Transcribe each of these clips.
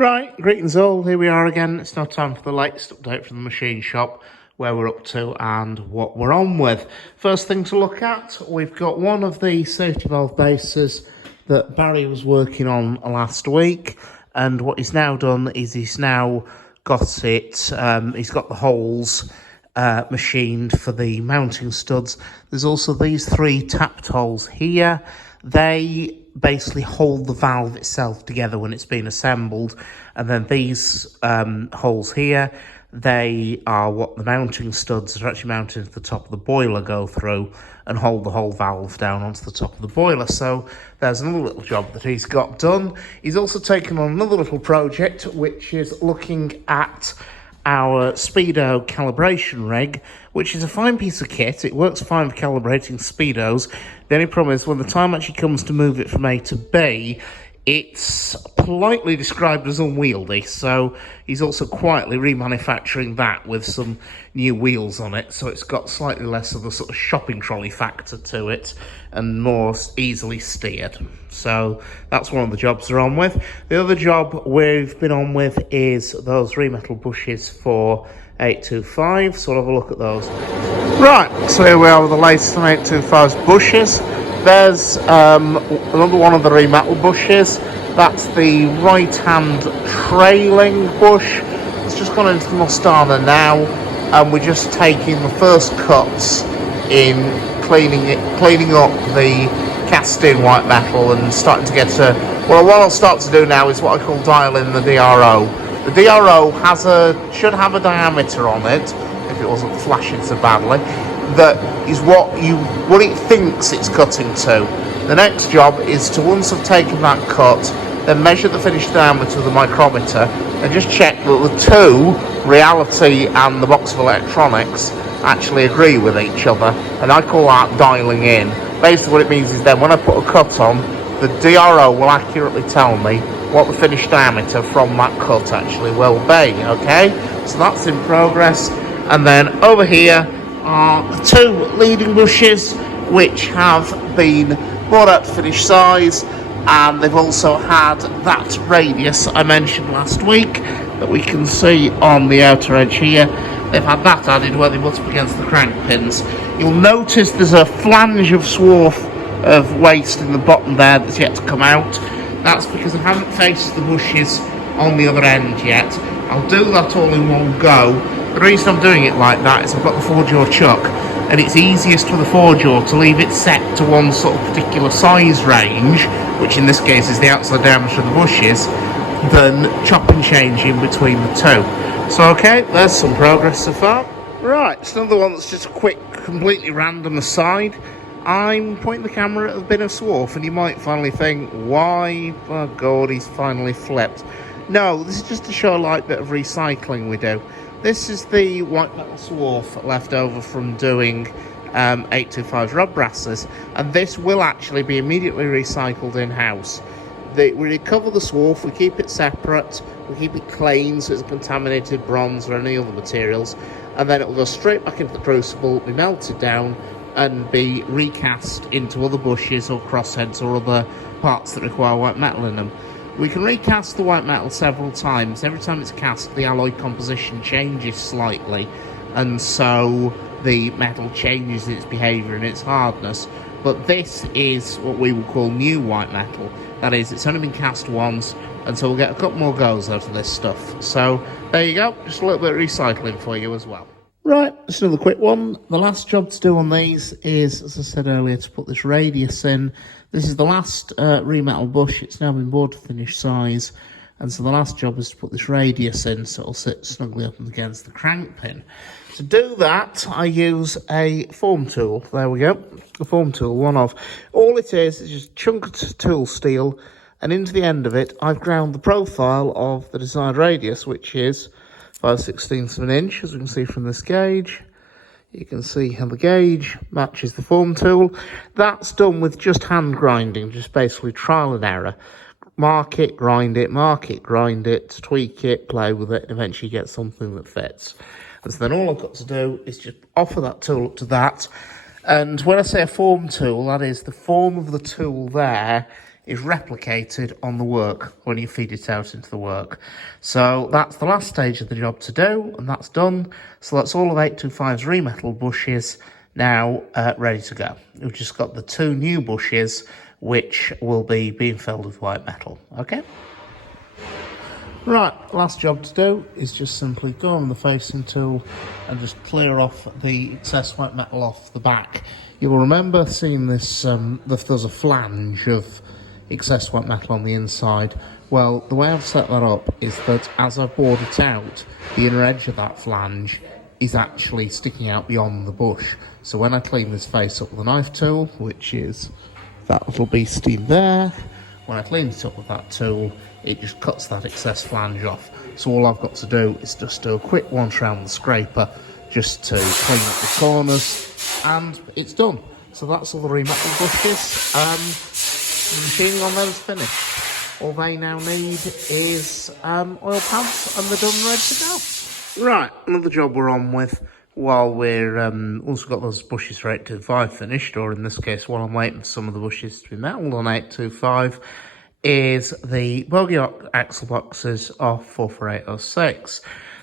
Right, greetings all, here we are again. It's now time for the latest update from the machine shop, where we're up to and what we're on with. First thing to look at, we've got one of the safety valve bases that Barry was working on last week, and what he's now done is he's now got it, he's got the holes machined for the mounting studs. There's also these three tapped holes here. They basically hold the valve itself together when it's been assembled, and then these holes here, they are what the mounting studs are actually mounted to the top of the boiler go through and hold the whole valve down onto the top of the boiler. So there's another little job that he's got done. He's also taken on another little project, which is looking at our Speedo Calibration Rig, which is a fine piece of kit. It works fine for calibrating Speedos. The only problem is when the time actually comes to move it from A to B, it's politely described as unwieldy. So he's also quietly remanufacturing that with some new wheels on it, so it's got slightly less of a sort of shopping trolley factor to it and more easily steered. So that's one of the jobs we're on with. The other job we've been on with is those remetaled bushes for 825, so we'll have a look at those. Right, so here we are with the latest on 825's bushes. There's another one of the remetaled bushes. That's the right-hand trailing bush. It's just gone into the Mostana now, and we're just taking the first cuts in cleaning up the cast-in white metal and starting to get to... Well, what I'll start to do now is what I call dialing the DRO. The DRO should have a diameter on it, if it wasn't flashing so badly, that is what it thinks it's cutting to. The next job is to, once I've taken that cut, then measure the finished diameter with the micrometer and just check that the two, reality and the box of electronics, actually agree with each other, and I call that dialing in. Basically what it means is then when I put a cut on, the DRO will accurately tell me what the finished diameter from that cut actually will be, okay? So that's in progress. And then over here are the two leading bushes, which have been brought up to finished size, and they've also had that radius I mentioned last week that we can see on the outer edge here. They've had that added where they butt up against the crank pins. You'll notice there's a flange of swarf of waste in the bottom there that's yet to come out. That's because I haven't faced the bushes on the other end yet. I'll do that all in one go. The reason I'm doing it like that is I've got the 4-jaw chuck, and it's easiest for the 4-jaw to leave it set to one sort of particular size range, which in this case is the outside diameter of the bushes, than chop and change in between the two. So okay, there's some progress so far. Right, it's another one that's just a quick, completely random aside. I'm pointing the camera at a bit of swarf, and you might finally think, why? Oh god, he's finally flipped. No, this is just to show a light bit of recycling we do. This is the white metal swarf left over from doing 825's rod brasses, and this will actually be immediately recycled in-house. We recover the swarf, we keep it separate, we keep it clean so it's contaminated bronze or any other materials, and then it will go straight back into the crucible, be melted down, and be recast into other bushes or crossheads or other parts that require white metal in them. We can recast the white metal several times. Every time it's cast, the alloy composition changes slightly, and so the metal changes its behaviour and its hardness. But this is what we will call new white metal. That is, it's only been cast once, and so we'll get a couple more goes out of this stuff. So there you go, just a little bit of recycling for you as well. Right, just another quick one. The last job to do on these is, as I said earlier, to put this radius in. This is the last remetal bush. It's now been bored to finished size, and so the last job is to put this radius in so it'll sit snugly up against the crank pin. To do that, I use a form tool. There we go, a form tool, one of. All it is just a chunk of tool steel, and into the end of it, I've ground the profile of the desired radius, which is 5/16 of an inch, as we can see from this gauge. You can see how the gauge matches the form tool. That's done with just hand grinding, just basically trial and error. Mark it, grind it, tweak it, play with it, and eventually get something that fits. And so then all I've got to do is just offer that tool up to that. And when I say a form tool, that is the form of the tool there is replicated on the work when you feed it out into the work. So that's the last stage of the job to do, and that's done. So that's all of 825's remetaled bushes now ready to go. We've just got the 2 new bushes which will be being filled with white metal. Okay? Right, last job to do is just simply go on the facing tool and just clear off the excess white metal off the back. You'll remember seeing this, there's a flange of excess white metal on the inside. Well, the way I've set that up is that as I've bored it out, the inner edge of that flange is actually sticking out beyond the bush. So when I clean this face up with a knife tool, which is that little beastie there, when I clean it up with that tool, it just cuts that excess flange off. So all I've got to do is just do a quick once round the scraper just to clean up the corners, and it's done. So that's all the remetaled bushes. The machining on those is finished. All they now need is oil pants, and they're done, ready to go. Right, another job we're on with while we're also got those bushes for 825 finished, or in this case while I'm waiting for some of the bushes to be metaled on 825, is the bogie axle boxes off 44806.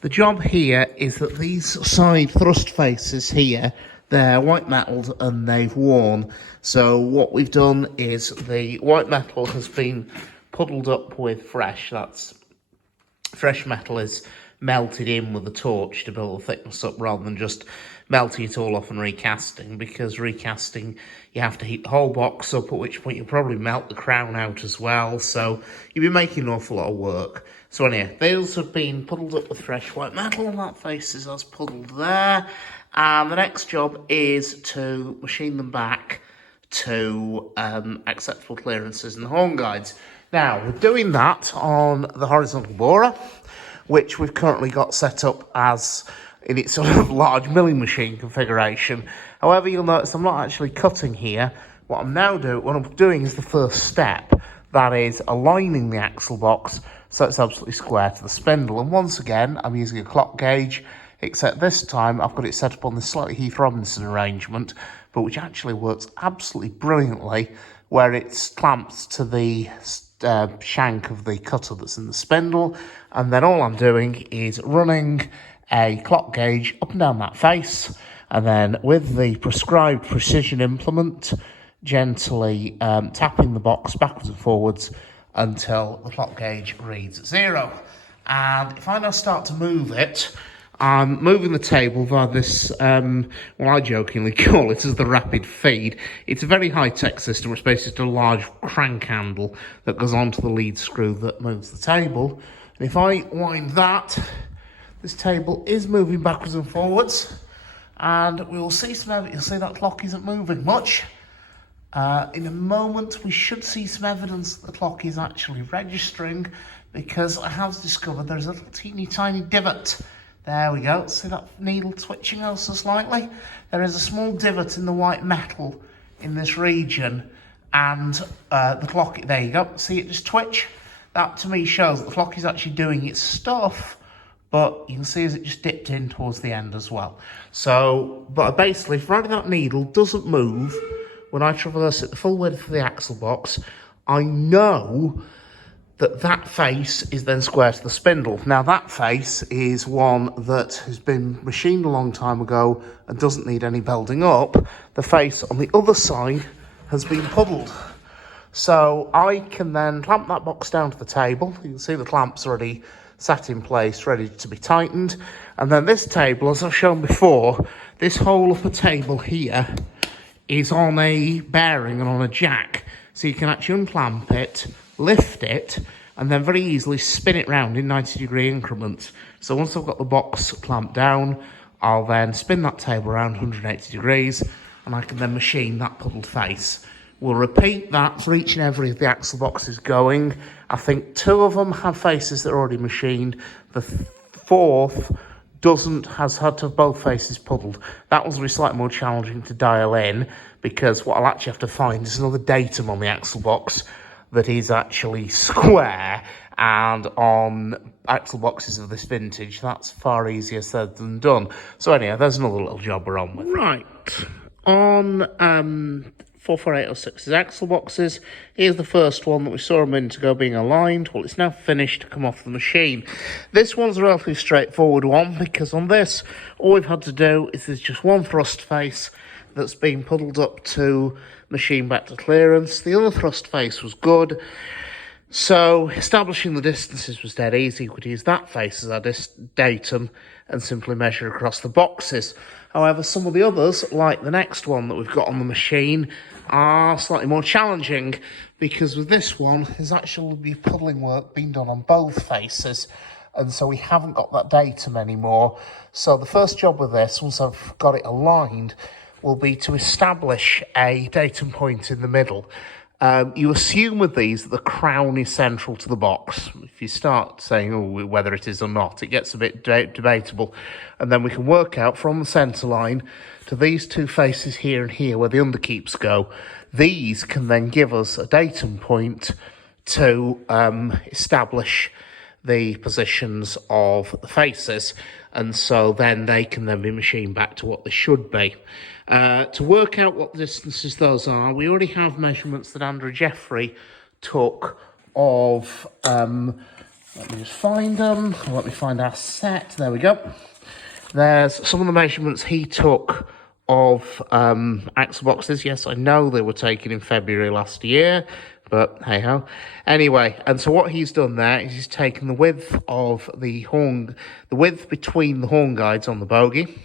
The job here is that these side thrust faces here, they're white metalled and they've worn. So what we've done is the white metal has been puddled up with fresh. That's fresh metal is melted in with a torch to build the thickness up rather than just melting it all off and recasting, because recasting you have to heat the whole box up, at which point you'll probably melt the crown out as well, so you'll be making an awful lot of work. So anyway, those have been puddled up with fresh white metal, and that face is as puddled there, and the next job is to machine them back to acceptable clearances in the horn guides. Now, we're doing that on the horizontal borer, which we've currently got set up as in its sort of large milling machine configuration. However, you'll notice I'm not actually cutting here. What I'm doing is the first step, that is aligning the axle box so it's absolutely square to the spindle. And once again, I'm using a clock gauge, except this time I've got it set up on this slightly Heath Robinson arrangement, but which actually works absolutely brilliantly, where it's clamped to the shank of the cutter that's in the spindle, and then all I'm doing is running a clock gauge up and down that face, and then with the prescribed precision implement gently tapping the box backwards and forwards until the clock gauge reads 0. And if I now start to move it, I'm moving the table via this, well, I jokingly call it as the rapid feed. It's a very high-tech system. It's basically a large crank handle that goes onto the lead screw that moves the table. And if I wind that, this table is moving backwards and forwards. And we will see some evidence. You'll see that clock isn't moving much. In a moment, we should see some evidence that the clock is actually registering, because I have discovered there's a little teeny tiny divot. There we go. See that needle twitching ever so slightly? There is a small divot in the white metal in this region, and the clock, there you go. See it just twitch? That to me shows that the clock is actually doing its stuff, but you can see as it just dipped in towards the end as well. So, but basically, provided that needle doesn't move, when I traverse it the full width of the axle box, I know that that face is then square to the spindle. Now that face is one that has been machined a long time ago and doesn't need any building up. The face on the other side has been puddled. So I can then clamp that box down to the table. You can see the clamps already sat in place, ready to be tightened. And then this table, as I've shown before, this whole upper table here is on a bearing and on a jack. So you can actually unclamp it, lift it, and then very easily spin it round in 90-degree increments. So once I've got the box clamped down, I'll then spin that table around 180 degrees, and I can then machine that puddled face. We'll repeat that for each and every of the axle boxes going. I think 2 of them have faces that are already machined. The 4th has had to have both faces puddled. That was really slightly more challenging to dial in, because what I'll actually have to find is another datum on the axle box that is actually square, and on axle boxes of this vintage, that's far easier said than done. So anyway, there's another little job we're on with. Right, on 44806's axle boxes. Here's the first one that we saw a minute ago being aligned. Well, it's now finished to come off the machine. This one's a relatively straightforward one because on this, all we've had to do is there's just one thrust face that's been puddled up to machine back to clearance. The other thrust face was good. So establishing the distances was dead easy. We could use that face as our datum and simply measure across the boxes. However, some of the others, like the next one that we've got on the machine, are slightly more challenging because with this one, there's actually puddling work being done on both faces, and so we haven't got that datum anymore. So the first job with this, once I've got it aligned, will be to establish a datum point in the middle. You assume with these that the crown is central to the box. If you start saying whether it is or not, it gets a bit debatable. And then we can work out from the centre line to these two faces here and here where the underkeeps go. These can then give us a datum point to establish the positions of the faces, and so then they can then be machined back to what they should be. To work out what distances those are, we already have measurements that Andrew Jeffrey took of, let me just find them, let me find our set, there we go. There's some of the measurements he took of axle boxes. Yes, I know they were taken in February last year, but hey ho. Anyway, and so what he's done there is he's taken the width of the horn, the width between the horn guides on the bogie.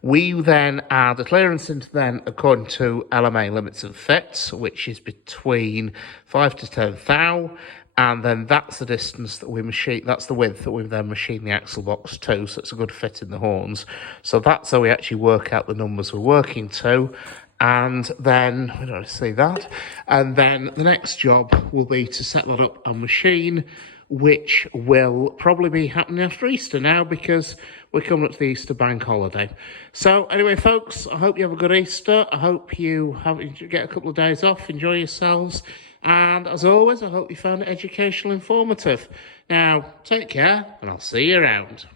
We then add the clearance into then according to LMA limits and fits, which is between 5 to 10 thou, and then that's the distance that we machine, that's the width that we then machine the axle box to, so it's a good fit in the horns. So that's how we actually work out the numbers we're working to. And then, we don't see that, and then the next job will be to set that up and machine, which will probably be happening after Easter now because we're coming up to the Easter bank holiday. So anyway, folks, I hope you have a good Easter. I hope you get a couple of days off, enjoy yourselves. And as always, I hope you found it educational, informative. Now, take care, and I'll see you around.